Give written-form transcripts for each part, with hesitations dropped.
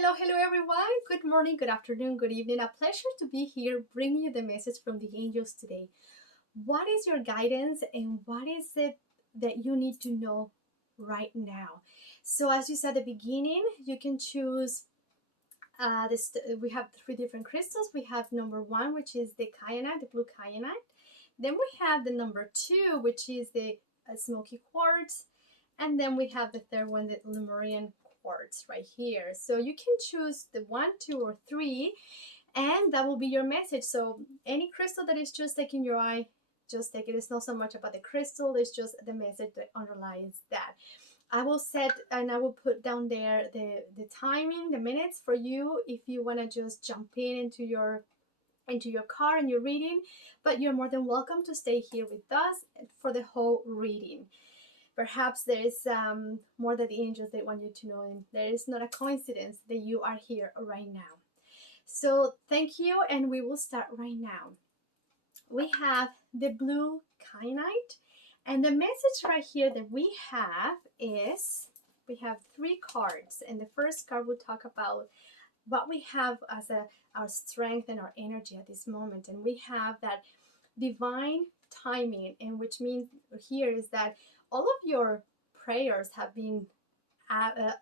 Hello everyone. Good morning, good afternoon, good evening. A pleasure to be here bringing you the message from the angels today. What is your guidance and what is it that you need to know right now? So, as you said at the beginning, you can choose this. We have three different crystals. We have number one, which is the kyanite, the blue kyanite. Then we have the number two, which is the smoky quartz. And then we have the third one, the Lemurian Quartz right here. So you can choose the one, two, or three, and that will be your message. So any crystal that is just taking your eye, just take it. It's not so much about the crystal, it's just the message that underlies that. I will set and I will put down there the timing, the minutes for you if you want to just jump into your car and you're reading, but you're more than welcome to stay here with us for the whole reading. Perhaps there is more that the angels they want you to know, and there is not a coincidence that you are here right now. So thank you, and we will start right now. We have the blue kyanite, and the message right here that we have is we have three cards, and the first card will talk about what we have as our strength and our energy at this moment, and we have that divine timing, and which means here is that all of your prayers have been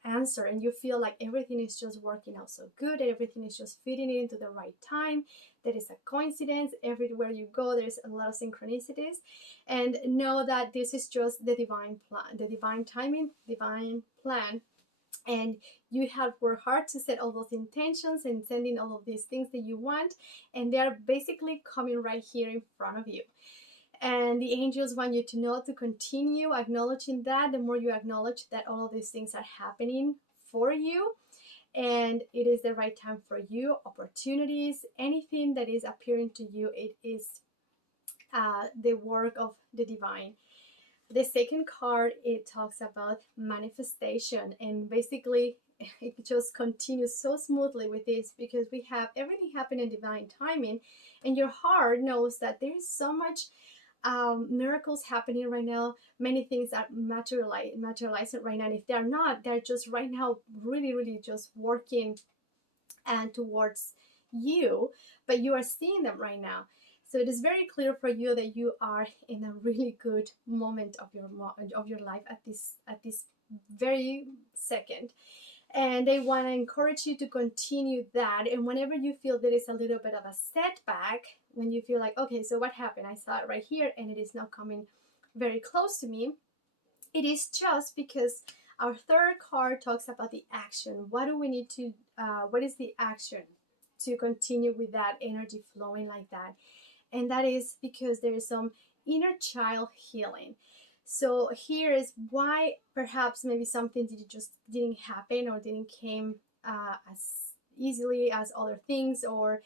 answered, and you feel like everything is just working out so good, everything is just fitting into the right time. There is a coincidence everywhere you go. There's a lot of synchronicities, and know that this is just the divine plan, the divine timing, divine plan. And you have worked hard to set all those intentions and sending all of these things that you want, and they are basically coming right here in front of you. And the angels want you to know to continue acknowledging that. The more you acknowledge that all of these things are happening for you, and it is the right time for you, opportunities, anything that is appearing to you, it is the work of the divine. The second card, it talks about manifestation, and basically it just continues so smoothly with this because we have everything happening in divine timing, and your heart knows that there is so much miracles happening right now. Many things are materializing right now, and if they're not, they're just right now really just working and towards you, but you are seeing them right now. So it is very clear for you that you are in a really good moment of your life at this very second. And they want to encourage you to continue that. And whenever you feel there is a little bit of a setback, when you feel like, okay, so what happened? I saw it right here and it is not coming very close to me. It is just because our third card talks about the action. What do we need to, what is the action to continue with that energy flowing like that? And that is because there is some inner child healing. So here is why perhaps maybe something just didn't happen or didn't came as easily as other things, or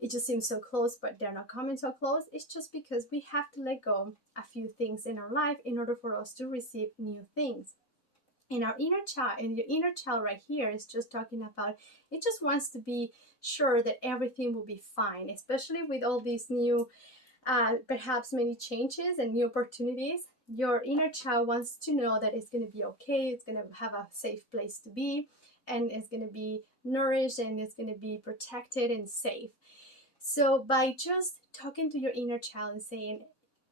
it just seems so close but they're not coming so close. It's just because we have to let go a few things in our life in order for us to receive new things. In our inner child, and your inner child right here is just talking about, it just wants to be sure that everything will be fine, especially with all these new perhaps many changes and new opportunities. Your inner child wants to know that it's going to be okay, it's going to have a safe place to be, and it's going to be nourished, and it's going to be protected and safe. So by just talking to your inner child and saying,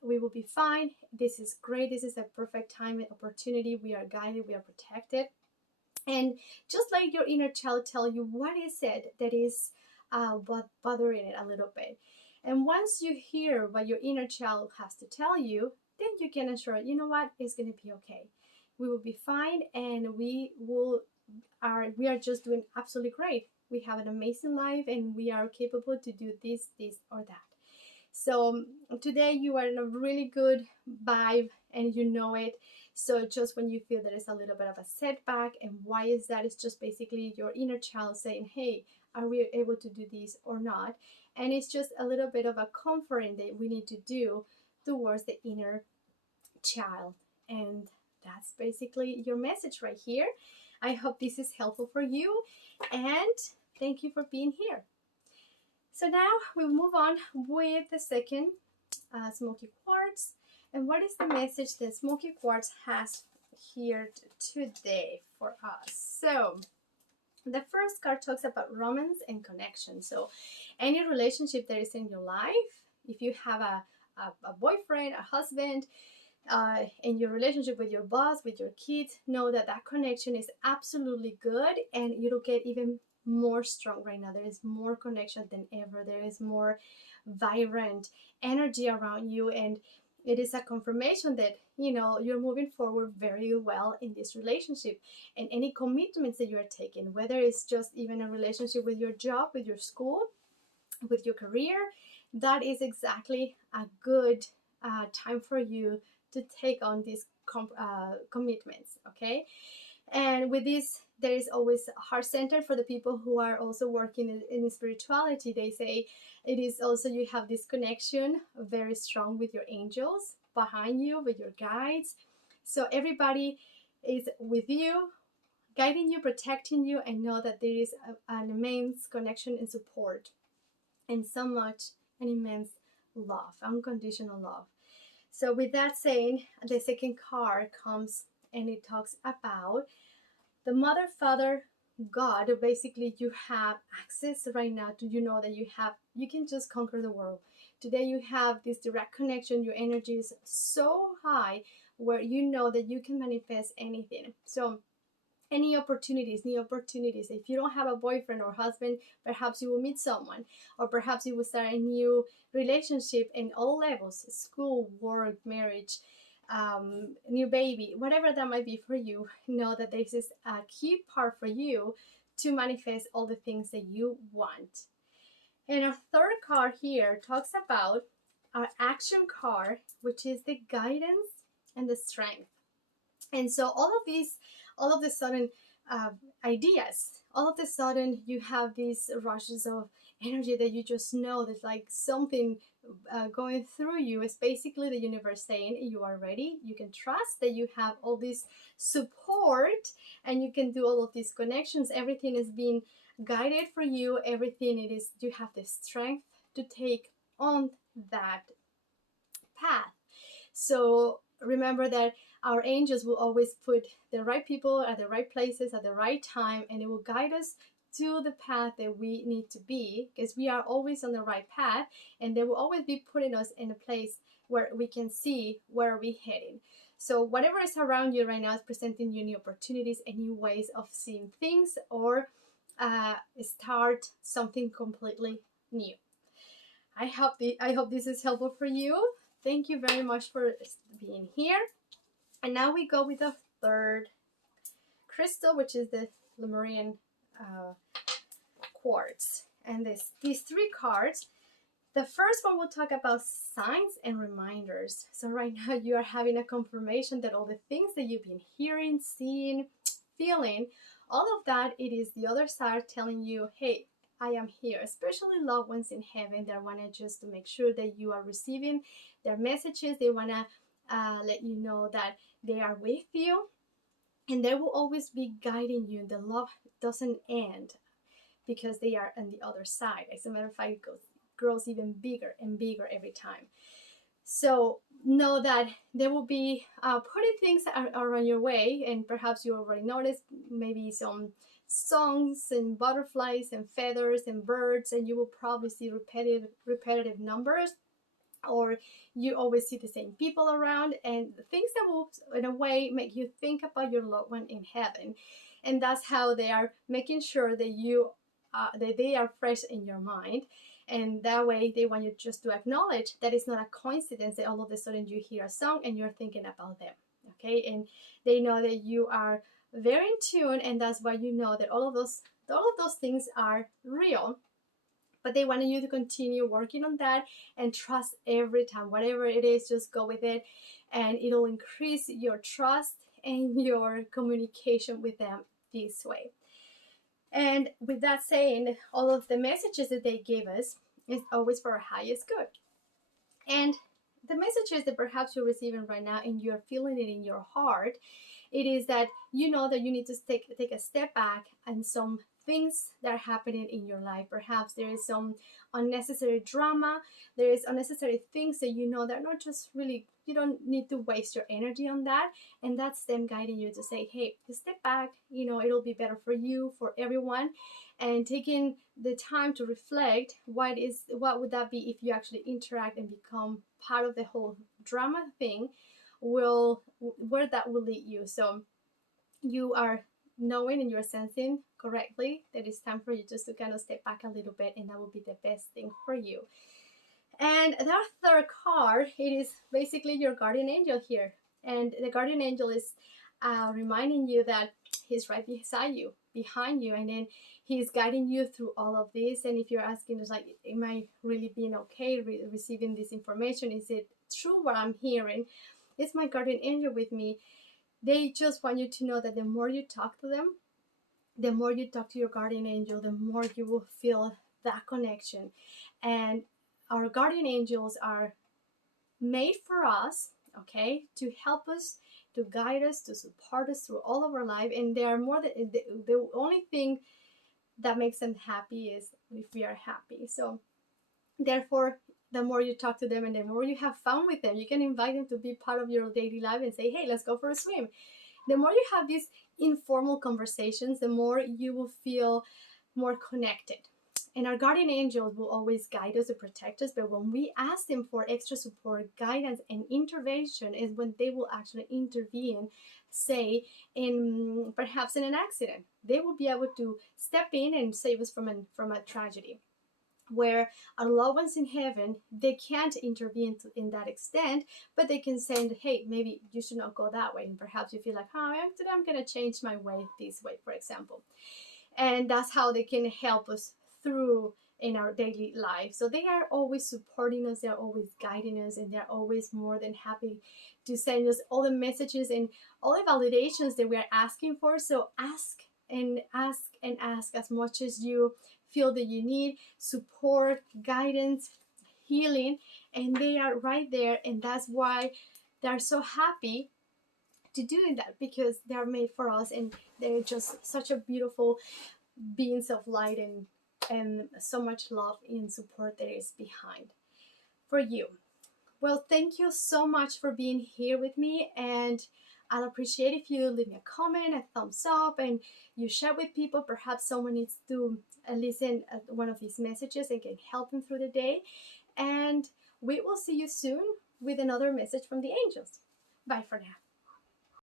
we will be fine, this is great, this is a perfect time and opportunity, we are guided, we are protected, and just let your inner child tell you what is it that is bothering it a little bit. And once you hear what your inner child has to tell you, then you can assure, you know what, it's going to be okay. We will be fine, and we are just doing absolutely great. We have an amazing life, and we are capable to do this, or that. So today you are in a really good vibe, and you know it. So just when you feel there is a little bit of a setback, and why is that? It's just basically your inner child saying, hey, are we able to do this or not? And it's just a little bit of a comforting that we need to do towards the inner child. And that's basically your message right here. I hope this is helpful for you, and thank you for being here. So now we'll move on with the second Smoky Quartz. And what is the message that Smoky Quartz has here today for us? So The first card talks about romance and connection. So any relationship that is in your life, if you have a boyfriend, a husband, in your relationship with your boss, with your kids, know that that connection is absolutely good, and it'll get even more strong right now. There is more connection than ever. There is more vibrant energy around you, and it is a confirmation that you're moving forward very well in this relationship. And any commitments that you are taking, whether it's just even a relationship with your job, with your school, with your career, that is exactly a good time for you to take on these commitments. Okay, and with this, there is always heart center for the people who are also working in spirituality. They say it is also, you have this connection very strong with your angels behind you, with your guides. So everybody is with you, guiding you, protecting you, and know that there is an immense connection and support, and so much an immense love, unconditional love. So with that saying, the second card comes and it talks about the mother, father, God. Basically, you have access right now to, that you can just conquer the world. Today you have this direct connection. Your energy is so high where you know that you can manifest anything. So any opportunities, new opportunities. If you don't have a boyfriend or husband, perhaps you will meet someone, or perhaps you will start a new relationship in all levels: school, work, marriage, new baby, whatever that might be for you. Know that this is a key part for you to manifest all the things that you want. And our third card here talks about our action card, which is the guidance and the strength. And so all of the sudden ideas, all of the sudden you have these rushes of energy that you just know there's like something going through you. It's basically the universe saying you are ready. You can trust that you have all this support, and you can do all of these connections. Everything is being guided for you. Everything it is, you have the strength to take on that path. So remember that our angels will always put the right people at the right places at the right time, and it will guide us to the path that we need to be, because we are always on the right path, and they will always be putting us in a place where we can see where we're heading. So whatever is around you right now is presenting you new opportunities and new ways of seeing things, or start something completely new. I hope this is helpful for you. Thank you very much for being here. And now we go with the third crystal, which is the Lemurian Quartz. And these three cards, the first one will talk about signs and reminders. So right now you are having a confirmation that all the things that you've been hearing, seeing, feeling, all of that, it is the other side telling you, hey, I am here. Especially loved ones in heaven that want to just to make sure that you are receiving their messages. They want to let you know that they are with you, and they will always be guiding you. The love doesn't end because they are on the other side. As a matter of fact, it grows even bigger and bigger every time. So know that they will be putting things around your way, and perhaps you already noticed maybe some songs and butterflies and feathers and birds, and you will probably see repetitive numbers, or you always see the same people around, and things that will in a way make you think about your loved one in heaven. And that's how they are making sure that that they are fresh in your mind. And that way they want you just to acknowledge that it's not a coincidence that all of a sudden you hear a song and you're thinking about them. Okay, and they know that you are very in tune, and that's why you know that all of those things are real. But they want you to continue working on that and trust every time. Whatever it is, just go with it, and it'll increase your trust and your communication with them this way. And with that saying, all of the messages that they give us is always for our highest good. And the messages that perhaps you're receiving right now and you're feeling it in your heart, it is that you know that you need to take a step back, and some things that are happening in your life. Perhaps there is some unnecessary drama. There is unnecessary things that you know that are not just really, You don't need to waste your energy on that. And that's them guiding you to say, hey, step back, it'll be better for you, for everyone. And taking the time to reflect, what would that be if you actually interact and become part of the whole drama thing, where that will lead you. So you are knowing and you're sensing correctly that it's time for you just to kind of step back a little bit, and that will be the best thing for you. And that third card, it is basically your guardian angel here. And the guardian angel is reminding you that he's right beside you, behind you, and then he's guiding you through all of this. And if you're asking, like, am I really being okay receiving this information? Is it true what I'm hearing? It's my guardian angel with me. They just want you to know that the more you talk to them, the more you talk to your guardian angel, the more you will feel that connection. And our guardian angels are made for us, okay, to help us, to guide us, to support us through all of our life. And they are more than the only thing that makes them happy is if we are happy. So therefore, the more you talk to them and the more you have fun with them, you can invite them to be part of your daily life and say, hey, let's go for a swim. The more you have these informal conversations, the more you will feel more connected. And our guardian angels will always guide us and protect us, but when we ask them for extra support, guidance, and intervention is when they will actually intervene, say, perhaps in an accident. They will be able to step in and save us from a tragedy. Where our loved ones in heaven, they can't intervene in that extent, but they can say, hey, maybe you should not go that way. And perhaps you feel like, today I'm going to change my way this way, for example. And that's how they can help us through in our daily life. So they are always supporting us, they're always guiding us, and they're always more than happy to send us all the messages and all the validations that we are asking for. So ask and ask and ask as much as you feel that you need support, guidance, healing, and they are right there. And that's why they're so happy to doing that, because they're made for us, and they're just such a beautiful beings of light, and so much love and support that is behind for you. Well, thank you so much for being here with me, and I'll appreciate if you leave me a comment, a thumbs up, and you share with people. Perhaps someone needs to listen to one of these messages and can help them through the day. And we will see you soon with another message from the angels. Bye for now.